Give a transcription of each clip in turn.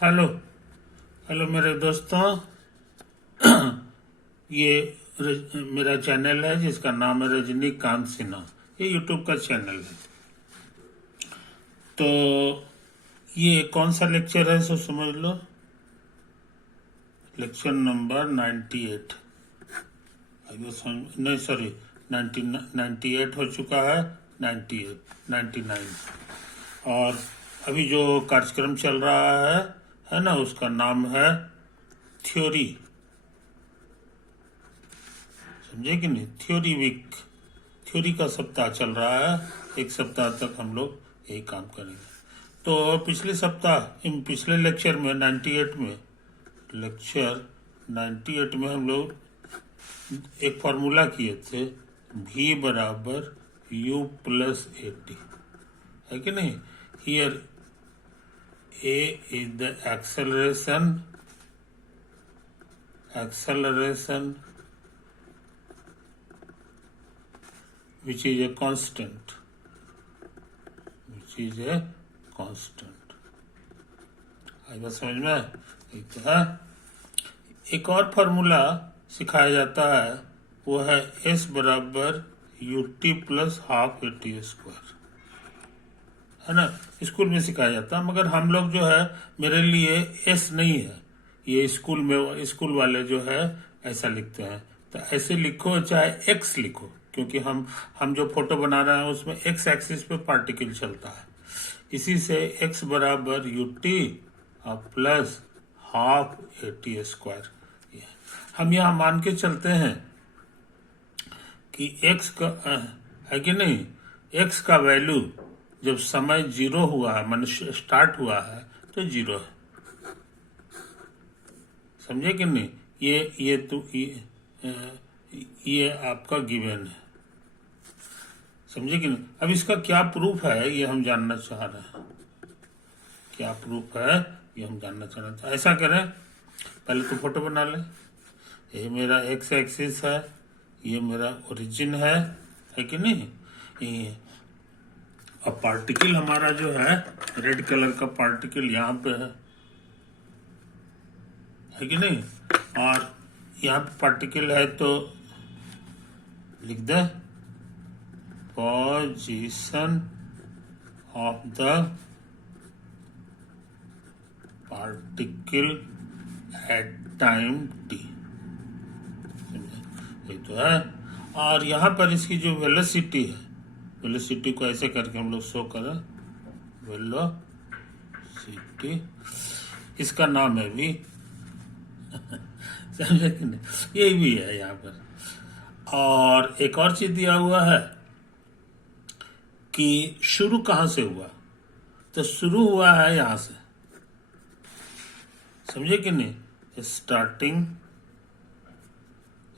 Hello. Hello मेरे दोस्तों। ये मेरा चैनल है जिसका नाम है रजनीकांत सिन्हा। ये यूट्यूब का चैनल है। तो ये कौन सा लेक्चर है सो समझ लो। Lecture number 98। नहीं सॉरी, 98 हो चुका है। 98 99। और अभी जो कार्यक्रम चल रहा है ना, उसका नाम है थ्योरी। समझे कि नहीं? थ्योरी वीक, थ्योरी का सप्ताह चल रहा है। एक सप्ताह तक हम लोग यही काम करेंगे। तो पिछले लेक्चर में 98 में, लेक्चर 98 में हम लोग एक फार्मूला किए थे, v बराबर u प्लस ए टी, है कि नहीं? Here a is the acceleration which is a constant, आई बात समझ में? एक तो है, एक और फार्मूला सिखाया जाता है, वो है s बराबर U T plus half A T square, है ना? स्कूल में सिखाया जाता है, मगर हम लोग जो है, मेरे लिए s नहीं है। ये स्कूल वाले जो है ऐसा लिखते हैं। तो ऐसे लिखो चाहे x लिखो, क्योंकि हम जो फोटो बना रहे हैं उसमें x एक्सिस पे पार्टिकल चलता है। इसी से x बराबर यू टी और plus half A T square. हम यहाँ मान के चलते हैं कि x का है कि नहीं, x का वैल्यू जब समय 0 हुआ है, मनुष्य स्टार्ट हुआ है, तो 0 है। समझे कि नहीं? ये आपका गिवन है। समझे कि नहीं? अब इसका क्या प्रूफ है ये हम जानना चाह रहे हैं। क्या प्रूफ है ये हम जानना चाह रहे हैं। तो ऐसा करें, पहले तो फोटो बना लें। ये मेरा एक्स एक्सिस है, ये मेरा ओरिजिन है कि नहीं? ये अब पार्टिकल हमारा जो है, रेड कलर का पार्टिकल यहाँ पे है कि नहीं? और यहाँ पे पार्टिकल है तो लिख दे position of the particle at time T, ये तो है। और यहाँ पर इसकी जो वेलोसिटी है, वेलोसिटी को ऐसे करके हम लोग शो करें, वेलोसिटी, इसका नाम है भी समझे कि नहीं? ये भी है यहाँ पर। और एक और चीज दिया हुआ है कि शुरू कहाँ से हुआ, तो शुरू हुआ है यहाँ से। समझे कि नहीं?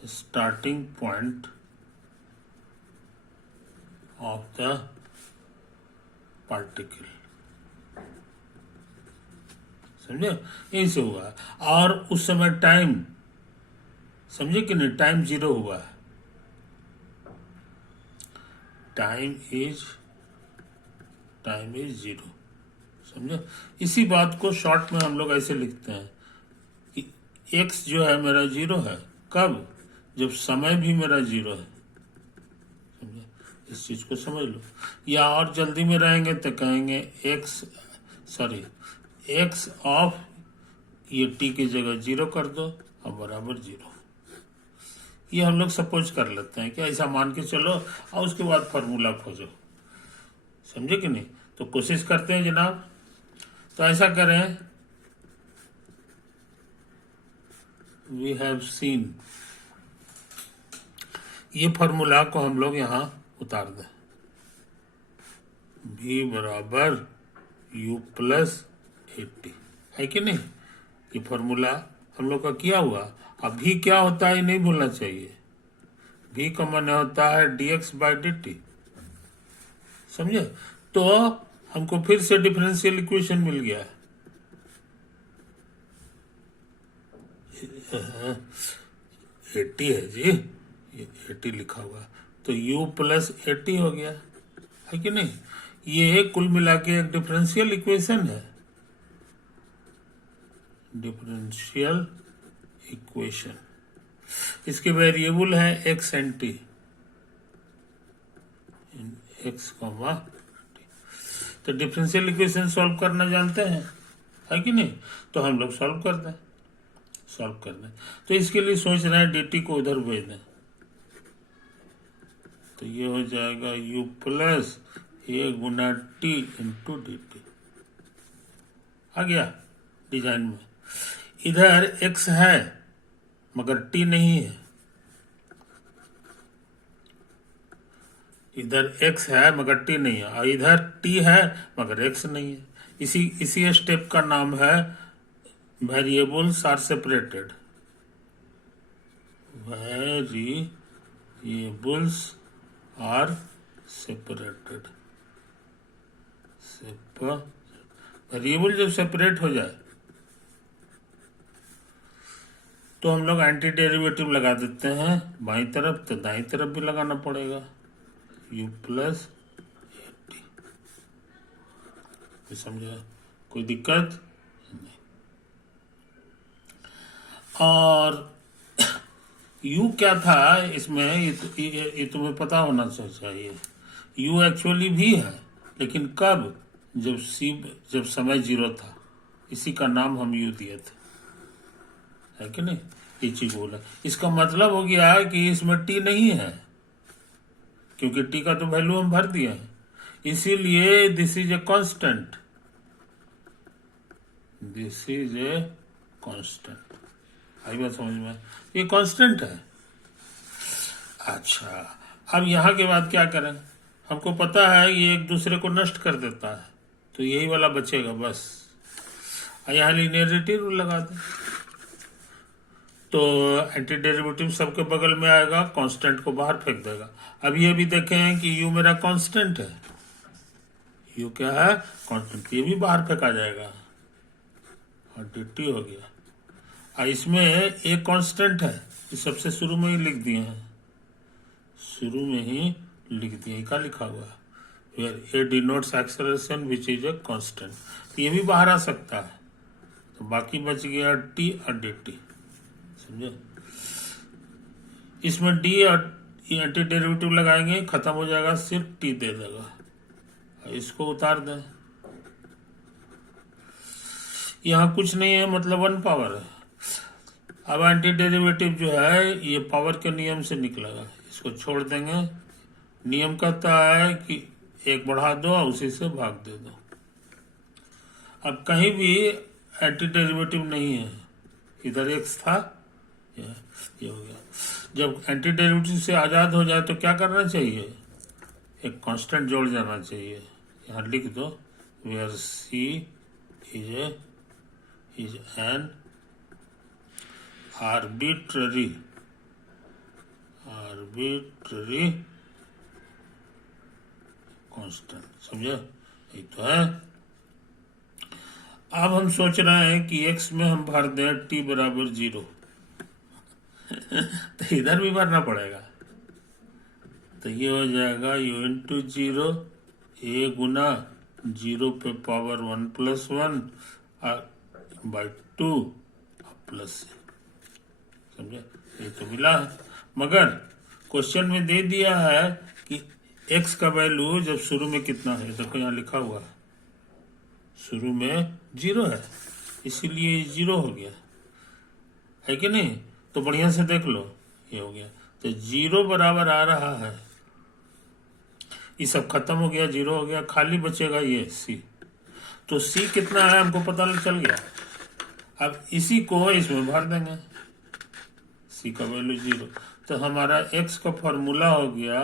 Starting point of the particle, समझे? यहीं से हुआ है। और उस समय टाइम, समझे कि नहीं, टाइम 0 हुआ है। Time is 0। समझे? इसी बात को शॉर्ट में हम लोग ऐसे लिखते हैं कि x जो है मेरा 0 है। कब? जब समय भी मेरा 0 है। समझे? इस चीज को समझ लो। या और जल्दी में रहेंगे तो कहेंगे x ऑफ, ये t की जगह 0 कर दो और बराबर 0। ये हम लोग सपोज कर लेते हैं कि ऐसा मान के चलो, और उसके बाद फार्मूला खोजो। समझे कि नहीं? तो कोशिश करते हैं जनाब। तो ऐसा करें, वी हैव सीन, ये फार्मूला को हम लोग यहाँ उतार दें, v बराबर u प्लस ए टी, है कि नहीं? ये फार्मूला हम लोग का किया हुआ। अब v क्या होता है ये नहीं भूलना चाहिए। v का मान होता है dx बाई डी टी। समझे? तो हमको फिर से डिफरेंशियल इक्वेशन मिल गया है। 80 है जी, ये 80 लिखा हुआ, तो u प्लस 80 हो गया, है कि नहीं? ये कुल मिला के एक डिफरेंशियल इक्वेशन है। Differential equation. इसके वेरिएबल है x and T, x comma T. तो डिफरेंशियल इक्वेशन सॉल्व करना जानते हैं, है कि नहीं? तो हम लोग सॉल्व कर दें। तो इसके लिए सोच रहे हैं dt को उधर भेज दें, तो ये हो जाएगा u प्लस ए गुना टी इंटू डी टी। आ गया डिजाइन में। इधर x है मगर t नहीं है, इधर x है मगर t नहीं है, और इधर t है मगर x नहीं है। इसी स्टेप का नाम है variables are separated. Variables are separated. Variable जब सेपरेट हो जाए तो हम लोग एंटी डेरिवेटिव लगा देते हैं बाईं तरफ, तो दाईं तरफ भी लगाना पड़ेगा, u प्लस टी। समझा? कोई दिक्कत नहीं। और u क्या था इसमें, ये तुम्हें पता होना चाहिए। u एक्चुअली भी है, लेकिन कब? जब समय 0 था, इसी का नाम हम u दिए थे, है कि नहीं? ये चीज बोला। इसका मतलब हो गया कि इसमें t नहीं है, क्योंकि t का तो वैल्यू हम भर दिए हैं, इसीलिए this is a constant. This is a constant. आई बात समझ में? ये कांस्टेंट है। अच्छा, अब यहाँ के बाद क्या करें? हमको पता है ये एक दूसरे को नष्ट कर देता है, तो यही वाला बचेगा बस। यहाँ लिनियरिटी रूल लगा दें, तो एंटी डेरिवेटिव सबके बगल में आएगा, कांस्टेंट को बाहर फेंक देगा। अब ये भी देखें कि u मेरा कांस्टेंट है, u क्या है? कांस्टेंट। ये भी बाहर फेंका जाएगा और dt हो गया। और इसमें एक कांस्टेंट है, ये सबसे शुरू में ही लिख दिए हैं, क्या लिखा हुआ है? Where a denotes acceleration which is a constant। तो ये भी बाहर आ सकता है, तो बाकी बच गया t और dt। समझे? इसमें d और एंटी डेरिवेटिव लगाएंगे, खत्म हो जाएगा, सिर्फ t दे देगा। इसको उतार दें, यहाँ कुछ नहीं है, मतलब 1 पावर है। अब एंटी डेरिवेटिव जो है ये पावर के नियम से निकलेगा, इसको छोड़ देंगे। नियम कहता है कि 1 बढ़ा दो, उसी से भाग दे दो। अब कहीं भी एंटी डेरिवेटिव नहीं है, इधर x था, ये हो गया। जब एंटी डेरिवेटिव से आजाद हो जाए तो क्या करना चाहिए? एक कांस्टेंट जोड़ जाना चाहिए। यहाँ लिख दो, where c is an arbitrary constant. समझे? ये तो है। अब हम सोच रहे हैं कि x में हम भर दें t बराबर 0, तो इधर भी भरना पड़ेगा। तो ये हो जाएगा u इंटू 0 a गुना 0 पे पावर 1 प्लस 1 बाई 2 प्लस। समझे? ये तो मिला है, मगर क्वेश्चन में दे दिया है कि x का वैल्यू जब शुरू में कितना है। देखो यहाँ लिखा हुआ है, शुरू में 0 है, इसीलिए 0 हो गया, है कि नहीं? तो बढ़िया से देख लो, ये हो गया। तो 0 बराबर आ रहा है, ये सब खत्म हो गया, 0 हो गया, खाली बचेगा ये c। तो c कितना है हमको पता चल गया। अब इसी को इसमें भर देंगे, c का वैल्यू 0। तो हमारा x का फॉर्मूला हो गया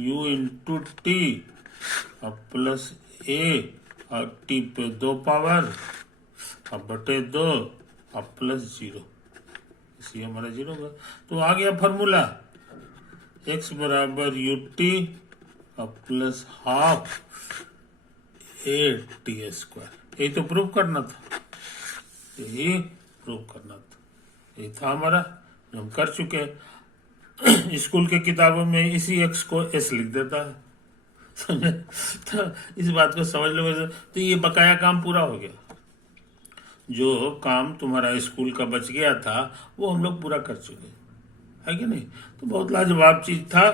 u इंटू टी और प्लस a और t पे 2 पावर और बटे 2 और प्लस 0। इसी हमारा 0 होगा। तो आ गया फॉर्मूला, x बराबर यू टी और plus half a T square. यही तो प्रूव करना था, यही प्रूव करना था, यही था हमारा, हम कर चुके। स्कूल के किताबों में इसी x को s लिख देता है, समझे? तो इस बात को समझ लो। तो ये बकाया काम पूरा हो गया। जो काम तुम्हारा स्कूल का बच गया था वो हम लोग पूरा कर चुके, है कि नहीं? तो बहुत लाजवाब चीज था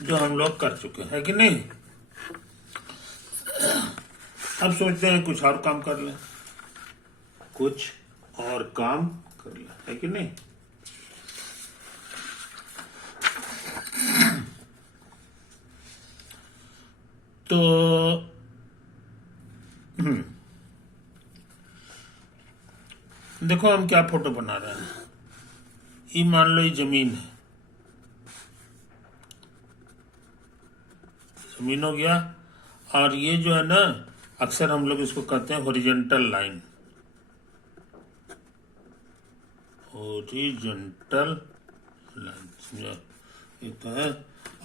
जो हम लोग कर चुके, है कि नहीं? अब सोचते हैं कुछ और काम कर लें, कुछ और काम कर लें, है कि नहीं? तो देखो हम क्या फोटो बना रहे हैं। ये मान लो ये जमीन है, जमीन हो गया। और ये जो है ना, अक्सर हम लोग इसको कहते हैं हॉरिजॉन्टल लाइन, हॉरिजॉन्टल लाइन, समझो? ये तो है।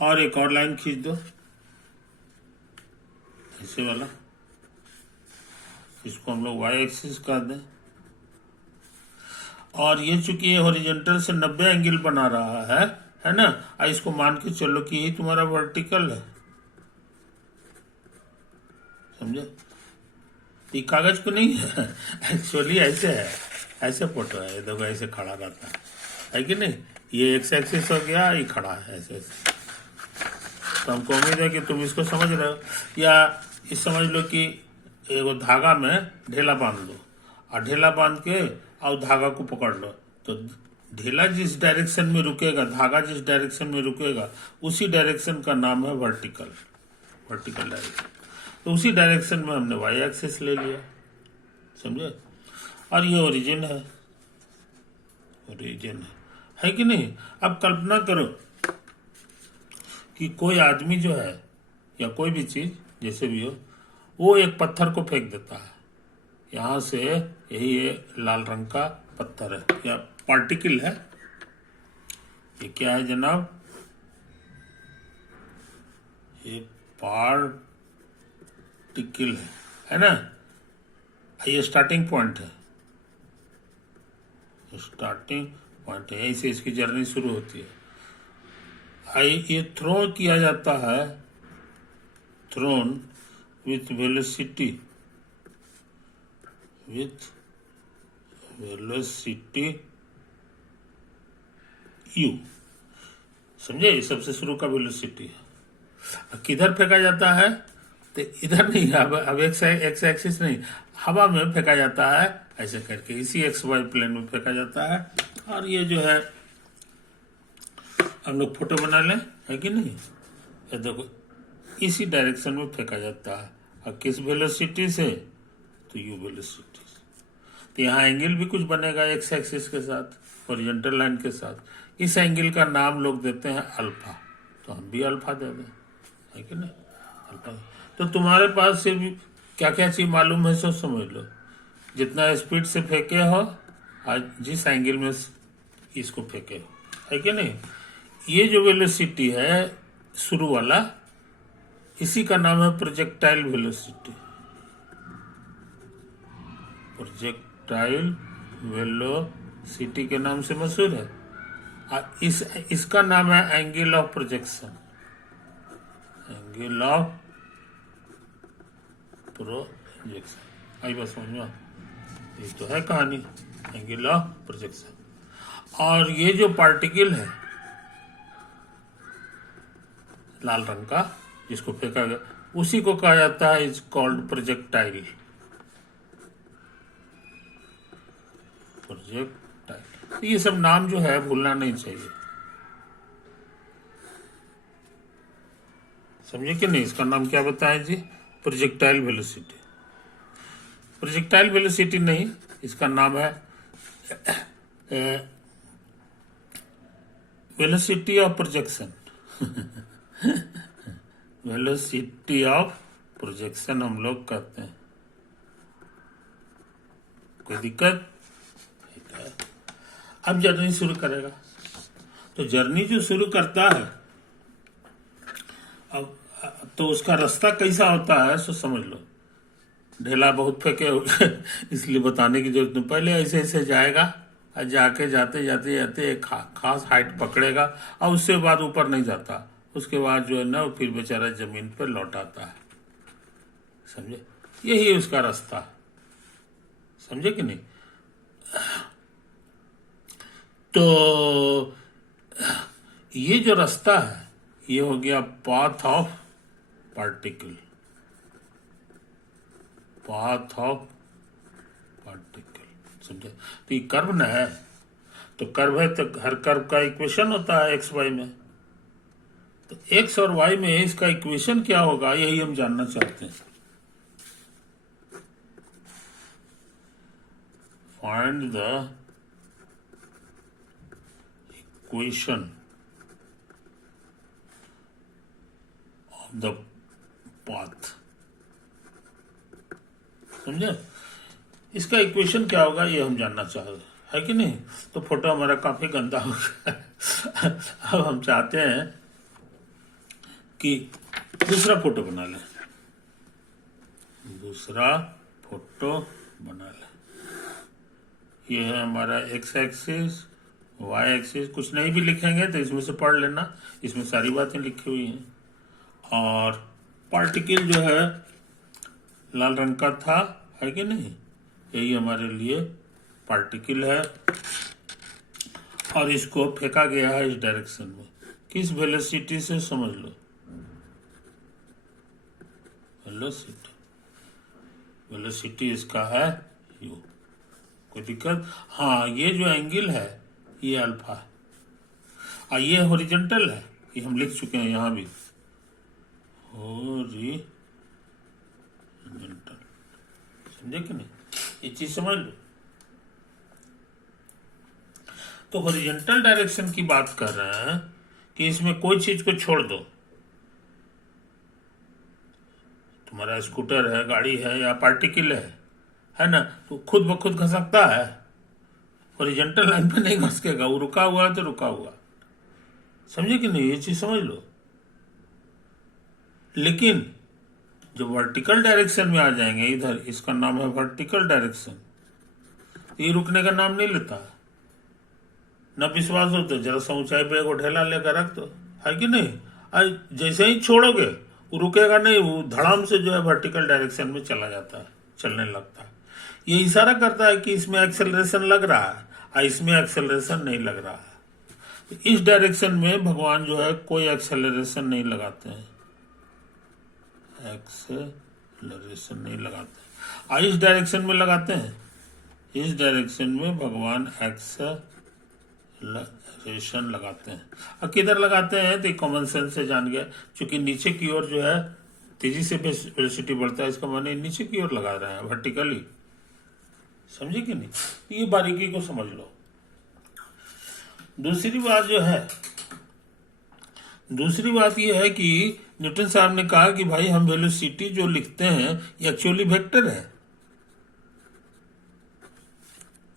और एक और लाइन खींच दो ऐसे वाला, इसको हम लोग वाई एक्सिस कर दें। और ये चूंकि ये हॉरिजॉन्टल से 90 एंगल बना रहा है ना? इसको मान के चलो कि यही तुम्हारा वर्टिकल है, समझे? ये कागज को नहीं है, एक्चुअली ऐसे है, ऐसे फोटो है। देखो ऐसे खड़ा रहता है कि नहीं? ये एक्स एक्सिस हो गया, ये खड़ा है ऐसे ऐसे। तो हमको उम्मीद है कि तुम इसको समझ रहे हो। या ये समझ लो कि एगो धागा में ढेला बांध लो, और ढेला बांध के और धागा को पकड़ लो, तो ढेला जिस डायरेक्शन में रुकेगा, धागा जिस डायरेक्शन में रुकेगा, उसी डायरेक्शन का नाम है वर्टिकल, वर्टिकल डायरेक्शन। तो उसी डायरेक्शन में हमने वाई एक्सिस ले लिया, समझे? और ये ओरिजिन है, ओरिजिन है कि नहीं? अब कल्पना करो कि कोई आदमी जो है या कोई भी चीज जैसे भी हो, वो एक पत्थर को फेंक देता है यहां से। यही ये लाल रंग का पत्थर है या पार्टिकल है। ये क्या है जनाब? ये पार्टिकल है ना? ये स्टार्टिंग पॉइंट है, स्टार्टिंग पॉइंट है, यहीं से इसकी जर्नी शुरू होती है। ये थ्रो किया जाता है, thrown with velocity, with velocity u, समझे? ये सबसे शुरू का वेलोसिटी है। किधर फेंका जाता है? तो इधर नहीं, अब एक्स एक्सिस नहीं, हवा में फेंका जाता है ऐसे करके, इसी एक्स वाई प्लेन में फेंका जाता है। और ये जो है हम लोग फोटो बना लें, है कि नहीं? ये देखो इसी डायरेक्शन में फेंका जाता है। और किस वेलोसिटी से? तो यू वेलोसिटी से। तो यहाँ एंगल भी कुछ बनेगा एक्स एक्सिस के साथ, हॉरिजॉन्टल लाइन के साथ। इस एंगल का नाम लोग देते हैं अल्फा, तो हम भी अल्फा दे दें, है कि नहीं? अल्फा। तो तुम्हारे पास सिर्फ क्या क्या चीज मालूम है सो समझ लो। जितना स्पीड से फेंके हो और जिस एंगल में इसको फेंके हो, है कि नहीं? ये जो वेलोसिटी है शुरू वाला, इसी का नाम है प्रोजेक्टाइल वेलोसिटी। प्रोजेक्टाइल वेलोसिटी के नाम से मशहूर है। और इसका नाम है angle of projection, angle of projection. आई बात समझ में? ये तो है कहानी, एंगल ऑफ प्रोजेक्शन। और ये जो पार्टिकल है लाल रंग का जिसको फेंका गया, उसी को कहा जाता है इज कॉल्ड प्रोजेक्टाइल, प्रोजेक्टाइल। ये सब नाम जो है भूलना नहीं चाहिए, समझे कि नहीं? इसका नाम क्या बताएं जी? Projectile velocity. प्रोजेक्टाइल वेलोसिटी नहीं, इसका नाम है velocity of projection. Velocity of projection हम लोग कहते हैं। कोई दिक्कत? अब जर्नी शुरू करेगा। तो जर्नी जो शुरू करता है, अब तो उसका रास्ता कैसा होता है सो समझ लो। ढेला बहुत फेंके हो इसलिए बताने की जरूरत नहीं। पहले ऐसे ऐसे जाएगा और जाके जाते जाते जाते एक खास हाइट पकड़ेगा और उससे बाद ऊपर नहीं जाता। उसके बाद जो है ना फिर बेचारा जमीन पर लौट आता है, समझे? यही उसका रास्ता। समझे कि नहीं? तो ये जो रास्ता है ये हो गया path of particle, path of particle, समझे? तो ये कर्व न है, तो कर्व है तो हर कर्व का इक्वेशन होता है एक्स वाई में, तो एक्स और वाई में इसका इक्वेशन क्या होगा यही हम जानना चाहते हैं। Find the equation of the path, समझे? इसका इक्वेशन क्या होगा ये हम जानना चाह रहे हैं, है कि नहीं? तो फोटो हमारा काफी गंदा हो गया अब हम चाहते हैं कि दूसरा फोटो बना लें, दूसरा फोटो बना लें। ये है हमारा एक्स एक्सिस, वाई एक्सिस, कुछ नहीं भी लिखेंगे तो इसमें से पढ़ लेना, इसमें सारी बातें लिखी हुई हैं। और पार्टिकल जो है लाल रंग का था, है कि नहीं? यही हमारे लिए पार्टिकल है और इसको फेंका गया है इस डायरेक्शन में, किस वेलोसिटी से समझ लो, वेलोसिटी, वेलोसिटी इसका है u। कोई दिक्कत? हाँ, ये जो एंगल है ये अल्फा है और ये हॉरिजॉन्टल है, ये हम लिख चुके हैं यहां भी, हॉरिजॉन्टल, समझे कि नहीं? ये चीज समझ लो। तो हॉरिजॉन्टल डायरेक्शन की बात कर रहे हैं कि इसमें कोई चीज को छोड़ दो, तुम्हारा स्कूटर है, गाड़ी है या पार्टिकल है ना, तो खुद ब खुद घसकता है, हॉरिजॉन्टल लाइन पे नहीं घसकेगा, वो रुका हुआ है तो रुका हुआ, समझे कि नहीं? ये चीज समझ लो। लेकिन जो वर्टिकल डायरेक्शन में आ जाएंगे इधर, इसका नाम है वर्टिकल डायरेक्शन, ये रुकने का नाम नहीं लेता। न विश्वास हो तो जरा सा ऊंचाई पे एक ढेला लेकर रख दो, है कि नहीं? आज जैसे ही छोड़ोगे वो रुकेगा नहीं, वो धड़ाम से जो है वर्टिकल डायरेक्शन में चला जाता है, चलने लगता है। ये इशारा करता है कि इसमें एक्सेलरेशन लग रहा है और इसमें एक्सेलरेशन नहीं लग रहा है। तो इस डायरेक्शन में भगवान जो है कोई एक्सेलरेशन नहीं लगाते हैं, एक्सेलरेशन नहीं लगाते हैं। और इस डायरेक्शन में लगाते हैं, इस डायरेक्शन में भगवान एक्सेलरेशन लगाते हैं। और किधर लगाते हैं तो कॉमन सेंस से जान गया, क्योंकि नीचे की ओर जो है तेजी से वेलोसिटी बढ़ता है, इसका माने नीचे की ओर लगा रहे हैं वर्टिकली, समझे कि नहीं? ये बारीकी को समझ लो। दूसरी बात जो है, दूसरी बात यह है कि न्यूटन साहब ने कहा कि भाई हम वेलोसिटी जो लिखते हैं ये एक्चुअली वेक्टर है।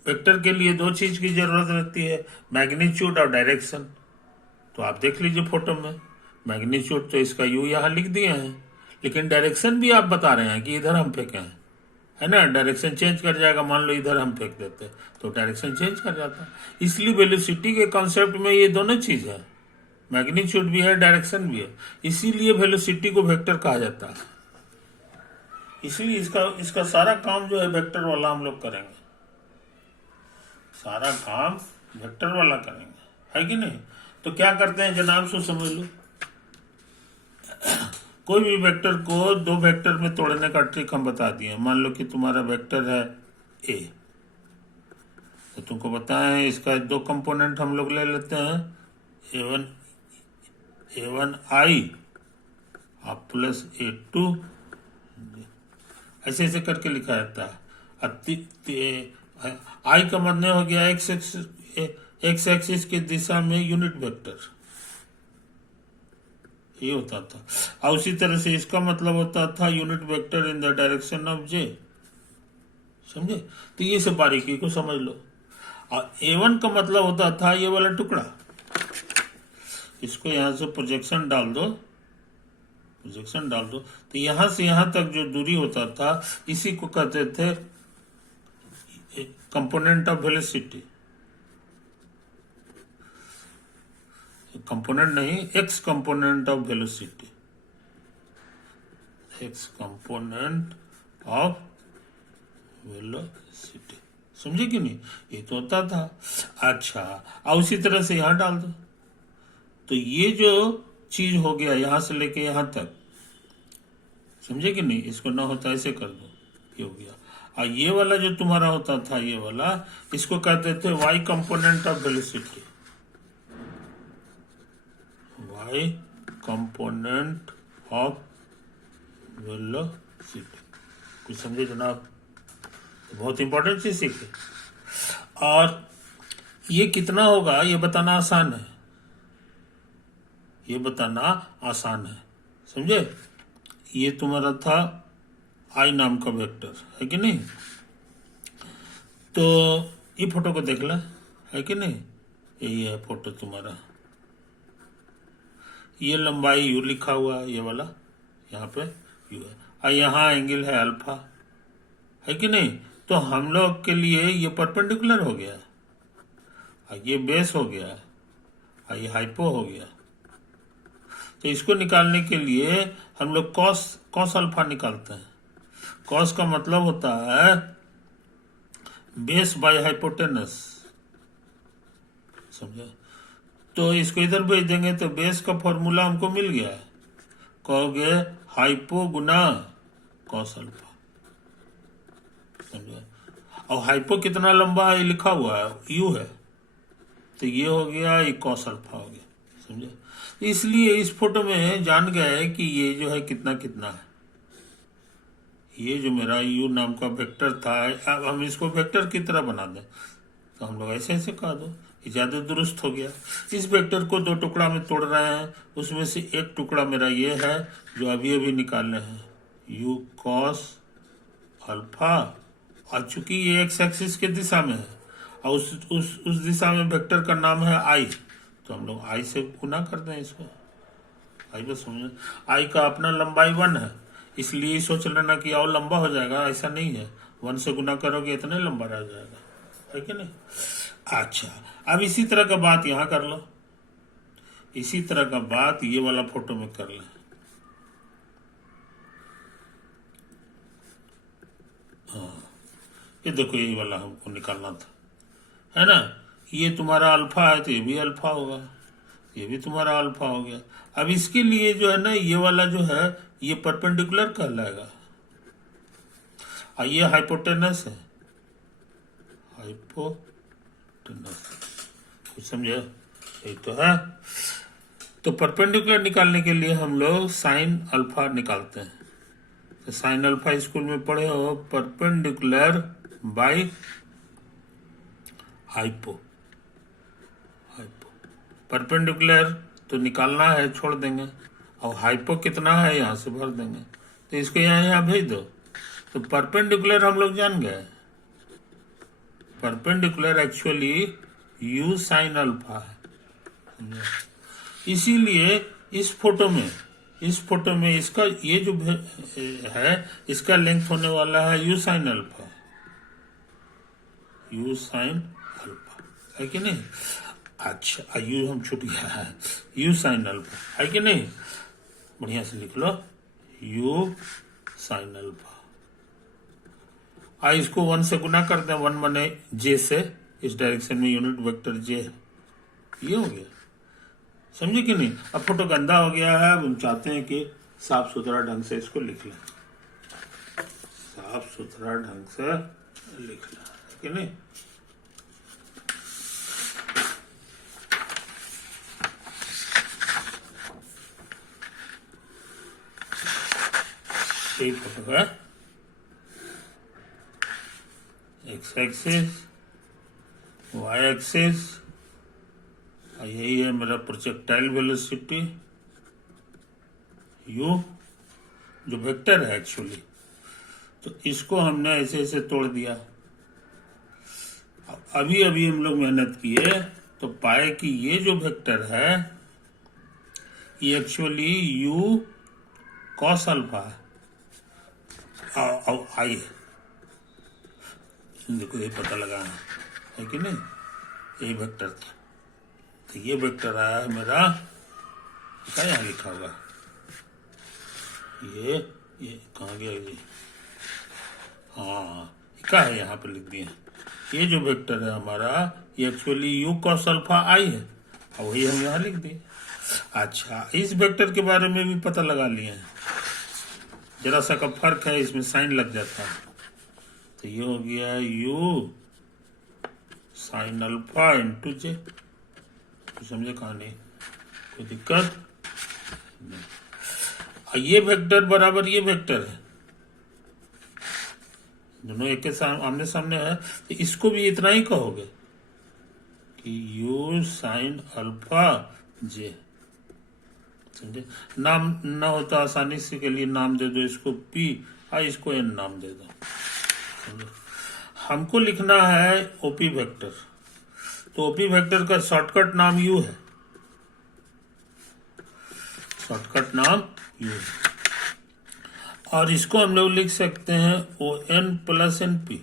वेक्टर के लिए दो चीज की जरूरत रहती है, मैग्नीट्यूड और डायरेक्शन। तो आप देख लीजिए फोटो में, मैग्नीट्यूड तो इसका यू यहां लिख दिए हैं, लेकिन डायरेक्शन भी आप बता रहे हैं कि इधर हम फेंके हैं, है ना? डायरेक्शन चेंज कर जाएगा, मान लो इधर हम फेंक देते तो डायरेक्शन चेंज कर जाता। इसलिए वेलोसिटी के कॉन्सेप्ट में ये दोनों चीज है, मैग्नीट्यूड भी है, डायरेक्शन भी है, इसीलिए वेलोसिटी को वेक्टर कहा जाता है। इसलिए इसका सारा काम जो है वेक्टर वाला हम लोग करेंगे, सारा काम वेक्टर वाला करेंगे, है कि नहीं? तो क्या करते हैं जनाब, सो समझ लो, कोई भी वेक्टर को दो वेक्टर में तोड़ने का ट्रिक हम बता दिए। मान लो कि तुम्हारा वेक्टर है ए, तो तुमको बताएं इसका दो कंपोनेंट हम लोग ले लेते हैं, ए वन आई आप प्लस A2, ऐसे ऐसे करके लिखा जाता है। आई का मतलब हो गया एक्स एक्सिस की दिशा में यूनिट वेक्टर, ये होता था। और उसी तरह से इसका मतलब होता था unit vector in the direction of J, समझे? तो ये सब बारीकी को समझ लो। और A1 का मतलब होता था ये वाला टुकड़ा, इसको यहां से प्रोजेक्शन डाल दो, प्रोजेक्शन डाल दो, तो यहां से यहां तक जो दूरी होता था इसी को कहते थे कंपोनेंट ऑफ वेलोसिटी। कंपोनेंट नहीं, x component of velocity, x component of velocity. समझे कि नहीं? ये तो होता था। अच्छा, और उसी तरह से यहाँ डाल दो। तो ये जो चीज हो गया यहां से लेके यहां तक, समझे कि नहीं? इसको ना होता ऐसे कर दो, ये हो गया। और ये वाला जो तुम्हारा होता था, ये वाला, इसको कहते थे y component of velocity. Y component of velocity. कुछ समझे जनाब? तो बहुत इंपॉर्टेंट चीज सीखे। और ये कितना होगा ये बताना आसान है, ये बताना आसान है, समझे? ये तुम्हारा था आई नाम का वेक्टर, है कि नहीं? तो ये फोटो को देख ला, है कि नहीं? यही है फोटो तुम्हारा। ये लंबाई यू लिखा हुआ है, ये वाला यहाँ पे यू है, और यहाँ एंगल है अल्फा, है कि नहीं? तो हम लोग के लिए ये परपेंडिकुलर हो गया, और ये बेस हो गया, और ये हाइपो हो गया। तो इसको निकालने के लिए हम लोग कॉस अल्फा निकालते हैं। कॉस का मतलब होता है बेस बाय हाइपोटेनस, समझे? तो इसको इधर भेज देंगे तो बेस का फॉर्मूला हमको मिल गया, कहोगे हाइपो गुना कॉस अल्फा, समझे? और हाइपो कितना लंबा है ये लिखा हुआ है, यू है, तो ये हो गया, ये कॉस अल्फा हो गया, समझे? इसलिए इस फोटो में जान गए कि ये जो है कितना कितना है। ये जो मेरा यू नाम का वेक्टर था, अब हम इसको वेक्टर की तरह बना दें, तो हम लोग ऐसे ऐसे कह दो, ये ज्यादा दुरुस्त हो गया। इस वेक्टर को दो टुकड़ा में तोड़ रहे हैं, उसमें से एक टुकड़ा मेरा ये है जो अभी अभी निकालने हैं, यू कॉस अल्फा, और चूंकि ये एक्स एक्सिस के दिशा में है और उस दिशा में वेक्टर का नाम है आई, तो हम लोग आई से गुना कर दें इसको। आई बस समझे, आई का अपना लंबाई 1 है, इसलिए सोच लेना कि और लंबा हो जाएगा, ऐसा नहीं है। 1 से गुना करोगे इतने लंबा रह जाएगा, है कि नहीं? अच्छा, अब इसी तरह का बात यहाँ कर लो, इसी तरह का बात ये वाला फोटो में कर ले। हाँ, ये देखो यही वाला हमको निकालना था, है ना? ये तुम्हारा अल्फा है तो ये भी अल्फा होगा, ये भी तुम्हारा अल्फा हो गया। अब इसके लिए जो है ना, ये वाला जो है ये परपेंडिकुलर कहलाएगा, और ये हाइपोटेनस है, हाइपोटेनस, कुछ समझे? यही तो है। तो परपेंडिकुलर निकालने के लिए हम लोग साइन अल्फा निकालते हैं। तो साइन अल्फा स्कूल में पढ़े हो, perpendicular by hypo, hypo perpendicular तो निकालना है, छोड़ देंगे, और हाइपो कितना है यहाँ से भर देंगे, तो इसको यहाँ भेज दो। तो परपेंडिकुलर हम लोग जान गए, perpendicular actually you sine alpha है। इसीलिए इस फोटो में इसका ये जो है इसका लेंथ होने वाला है u sine alpha, you sine alpha, है कि नहीं? अच्छा, यू हम छूट गया है, यू साइन अल्फा, है कि नहीं? बढ़िया से लिख लो, यू साइन अल्फा। इसको 1 से गुना कर दें, 1 माने जे से, इस डायरेक्शन में यूनिट वेक्टर जे है, ये हो गया, समझे कि नहीं? अब फोटो गंदा हो गया है, अब हम चाहते हैं कि साफ सुथरा ढंग से इसको लिख लें, साफ सुथरा ढंग से लिख लें, कि नहीं? यही फोटो है, एक्स एक्सिस, वाई एक्सिस, यही है मेरा प्रोजेक्टाइल वेलोसिटी यू, जो वेक्टर है एक्चुअली। तो इसको हमने ऐसे ऐसे तोड़ दिया। अभी अभी हम लोग मेहनत किए तो पाए कि ये जो वेक्टर है ये एक्चुअली यू कॉस अल्फा और आई है। देखो ये पता लगा है कि नहीं, यही वेक्टर था। तो ये वेक्टर आया है मेरा, क्या यहाँ लिखा होगा, ये कहाँ गया ये? हाँ, क्या है यहाँ पे लिख दिए, ये जो वेक्टर है हमारा ये एक्चुअली यू कॉस अल्फा आई है और वही हम यहाँ लिख दिए। अच्छा, इस वेक्टर के बारे में भी पता लगा लिए हैं, जरा सा का फर्क है, इसमें साइन लग जाता है। तो ये हो गया यू साइन अल्फा इंटू जे। तो समझे कहानी, कोई दिक्कत नहीं। ये वेक्टर बराबर ये वेक्टर है, दोनों एक के आमने सामने है, तो इसको भी इतना ही कहोगे कि यू साइन अल्फा जे। समझे, नाम ना होता आसानी से के लिए नाम दे दो, इसको पी और इसको एन नाम दे दो। समझे, हमको लिखना है ओपी वेक्टर, तो ओपी वेक्टर का शॉर्टकट नाम यू है, शॉर्टकट नाम यू है। और इसको हम लोग लिख सकते हैं O N plus N P.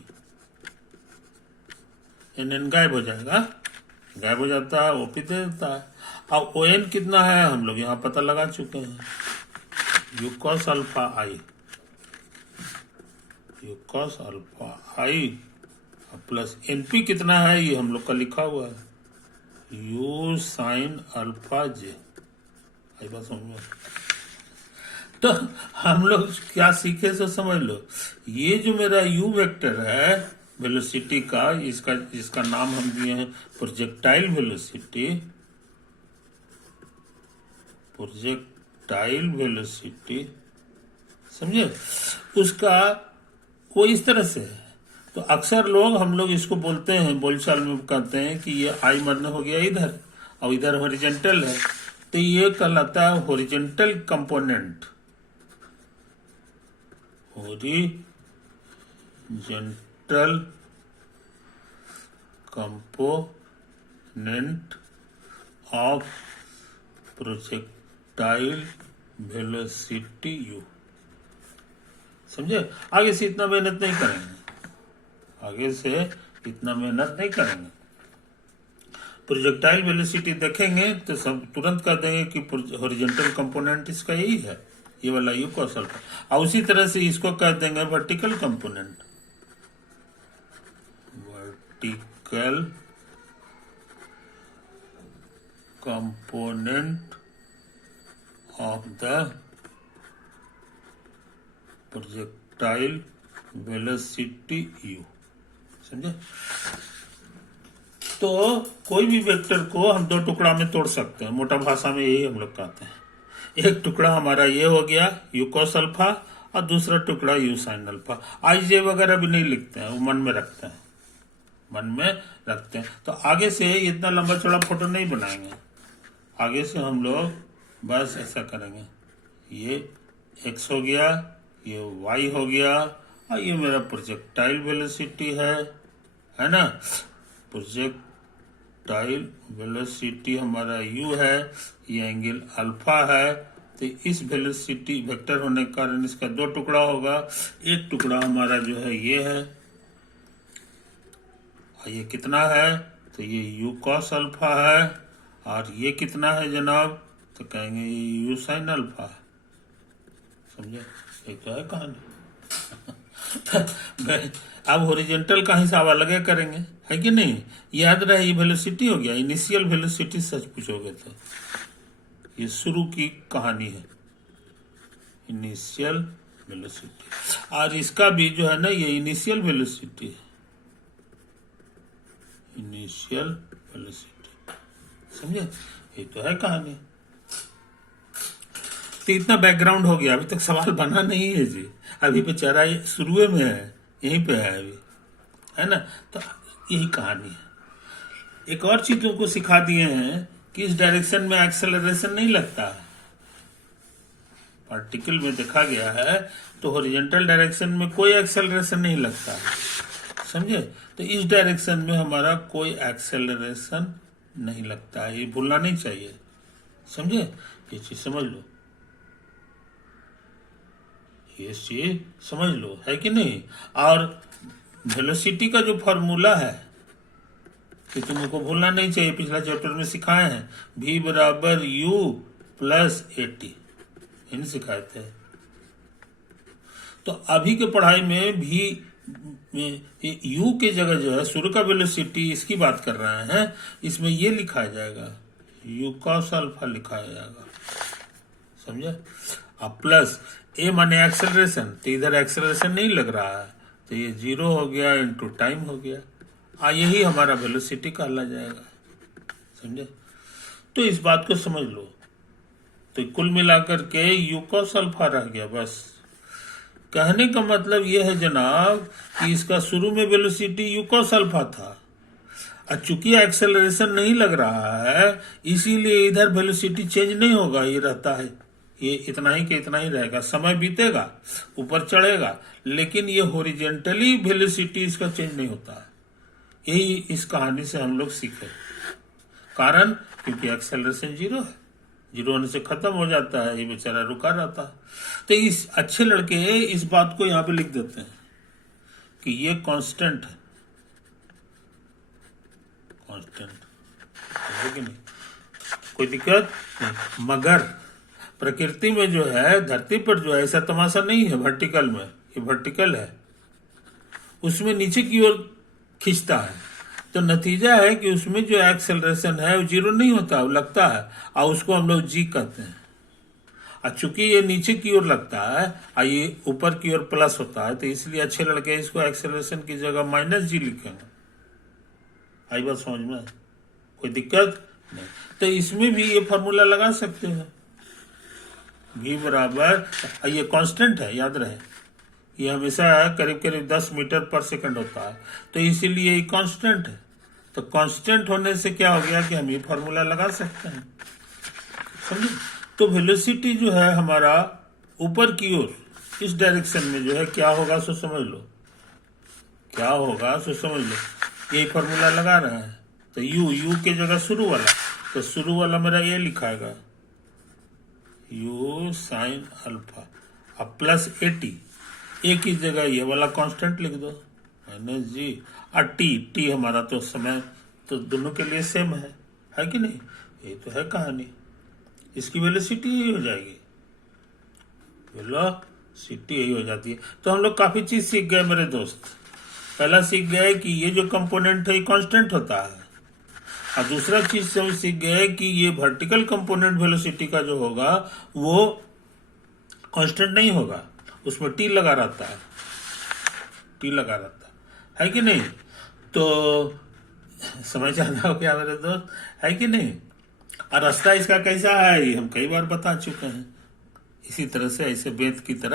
N N गायब हो जाएगा, गायब हो जाता है, ओपी दे देता है। अब ओ एन कितना है हम लोग यहाँ पता लगा चुके हैं, u cos alpha i, u cos alpha i plus N P कितना है ये हम लोग का लिखा हुआ है, यू साइन अल्फा जे। आई बात समझ में? तो हम लोग क्या सीखे सो समझ लो, ये जो मेरा यू वेक्टर है वेलोसिटी का, इसका नाम हम दिए हैं प्रोजेक्टाइल वेलोसिटी, प्रोजेक्टाइल वेलोसिटी। समझे, उसका वो इस तरह से है। तो अक्सर हम लोग इसको बोलते हैं, बोलचाल में कहते हैं कि ये आई मरने हो गया इधर और इधर हॉरिजॉन्टल है, तो ये कहलाता है horizontal component, horizontal component of projectile velocity you. समझे, आगे से इतना मेहनत नहीं करेंगे, आगे से इतना मेहनत नहीं करेंगे। प्रोजेक्टाइल वेलोसिटी देखेंगे तो सब तुरंत कह देंगे कि हॉरिजॉन्टल कंपोनेंट इसका यही है, ये वाला यू कॉस अल्फा। और उसी तरह से इसको कह देंगे vertical component, vertical component of the projectile velocity you. समझे, तो कोई भी वेक्टर को हम दो टुकड़ा में तोड़ सकते हैं, मोटा भाषा में यही हम लोग कहते हैं। एक टुकड़ा हमारा ये हो गया यू कॉस अल्फा और दूसरा टुकड़ा यू साइन अल्फा। आई जे वगैरह भी नहीं लिखते हैं, वो मन में रखते हैं, मन में रखते हैं। तो आगे से इतना लंबा चौड़ा फोटो नहीं बनाएंगे, आगे से हम लोग बस ऐसा करेंगे, ये एक्स हो गया, ये वाई हो गया और ये मेरा प्रोजेक्टाइल वेलोसिटी है ना। प्रोजेक्टाइल वेलोसिटी हमारा यू है, ये एंगल अल्फा है। तो इस वेलोसिटी वेक्टर होने के कारण इसका दो टुकड़ा होगा, एक टुकड़ा हमारा जो है ये है, और ये कितना है, तो ये यू कॉस अल्फा है, और ये कितना है जनाब, तो कहेंगे ये यू साइन अल्फा है। समझे, एक तो है कहानी। अब हॉरिजॉन्टल का हिसाब अलग करेंगे, है कि नहीं। याद रहे ये वेलोसिटी हो गया, इनिशियल वेलोसिटी सच पूछोगे तो ये शुरू की कहानी है, इनिशियल वेलोसिटी। और इसका भी जो है ना ये इनिशियल वेलोसिटी है, इनिशियल वेलोसिटी। समझे, ये तो है कहानी। तो इतना बैकग्राउंड हो गया, अभी तक सवाल बना नहीं है जी, अभी बेचारा शुरू में है, यहीं पे है अभी, है ना। तो यही कहानी है। एक और चीज तुमको सिखा दिए हैं कि इस डायरेक्शन में एक्सेलरेशन नहीं लगता है, पार्टिकल में देखा गया है तो हॉरिजॉन्टल डायरेक्शन में कोई एक्सेलरेशन नहीं लगता है। समझे, तो इस डायरेक्शन में हमारा कोई एक्सेलरेशन नहीं लगता है, ये भूलना नहीं चाहिए। समझे, ये चीज समझ लो, ये चीज समझ लो, है कि नहीं। और वेलोसिटी का जो फॉर्मूला है कि तुमको भूलना नहीं चाहिए, पिछला चैप्टर में सिखाए हैं, v बराबर u प्लस AT, इन सिखाए थे। तो अभी के पढ़ाई में भी u के जगह जो है शुरू का वेलोसिटी इसकी बात कर रहे हैं, इसमें ये लिखा जाएगा u cos अल्फा लिखा जाएगा, समझे। अब प्लस a माने एक्सेलरेशन, तो इधर एक्सेलरेशन नहीं लग रहा है, तो ये 0 हो गया इंटू टाइम हो गया, यही हमारा वेलोसिटी कहला जाएगा, समझे। तो इस बात को समझ लो, तो कुल मिलाकर के u cos अल्फा रह गया। बस कहने का मतलब यह है जनाब कि इसका शुरू में वेलोसिटी u cos अल्फा था, और चूंकि एक्सेलरेशन नहीं लग रहा है इसीलिए इधर वेलोसिटी चेंज नहीं होगा, ये रहता है, ये इतना ही के इतना ही रहेगा, समय बीतेगा ऊपर चढ़ेगा, लेकिन ये हॉरिजॉन्टली वेलोसिटी इसका चेंज नहीं होता है। यही इस कहानी से हम लोग सीखे, कारण क्योंकि एक्सेलरेशन 0 है, 0 होने से खत्म हो जाता है, ये बेचारा रुका रहता है। तो इस अच्छे लड़के इस बात को यहाँ पे लिख देते हैं कि ये कांस्टेंट है, कांस्टेंट है कि नहीं, कोई दिक्कत नहीं। मगर प्रकृति में जो है, धरती पर जो है ऐसा तमाशा नहीं है, वर्टिकल में ये वर्टिकल है, उसमें नीचे की ओर खींचता है, तो नतीजा है कि उसमें जो एक्सेलरेशन है वो 0 नहीं होता, वो लगता है, और उसको हम लोग जी कहते हैं। और चूंकि ये नीचे की ओर लगता है और ये ऊपर की ओर प्लस होता है, तो इसलिए अच्छे लड़के इसको एक्सेलरेशन की जगह -g लिखेंगे। आई बात समझ में, कोई दिक्कत नहीं। तो इसमें भी ये फॉर्मूला लगा सकते हैं, v बराबर, ये कांस्टेंट है याद रहे, ये हमेशा करीब करीब 10 मीटर पर सेकंड होता है, तो इसीलिए ये कांस्टेंट है। तो कांस्टेंट होने से क्या हो गया कि हम ये फार्मूला लगा सकते हैं, समझे। तो वेलोसिटी जो है हमारा ऊपर की ओर इस डायरेक्शन में जो है क्या होगा सो समझ लो, क्या होगा सो समझ लो, यही फार्मूला लगा रहा है। तो u के जगह शुरू वाला, तो शुरू वाला मेरा ये लिखाएगा u साइन अल्फा, अब प्लस AT, ए की जगह ये वाला कांस्टेंट लिख दो -g, और टी हमारा तो समय तो दोनों के लिए सेम है कि नहीं, ये तो है कहानी, इसकी वेलोसिटी यही हो जाएगी, वेलोसिटी यही हो जाती है। तो हम लोग काफी चीज सीख गए मेरे दोस्त। पहला सीख गए कि ये जो कंपोनेंट है ये कांस्टेंट होता है, और दूसरा चीज से हम सीख गए कि ये वर्टिकल कंपोनेंट वेलोसिटी का जो होगा वो कांस्टेंट नहीं होगा, उसमें टी लगा रहता है, टी लगा रहता है कि नहीं। तो समझ आता हो क्या मेरे दोस्त, है कि नहीं। और रास्ता इसका कैसा है ये हम कई बार बता चुके हैं, इसी तरह से ऐसे बेत की तरह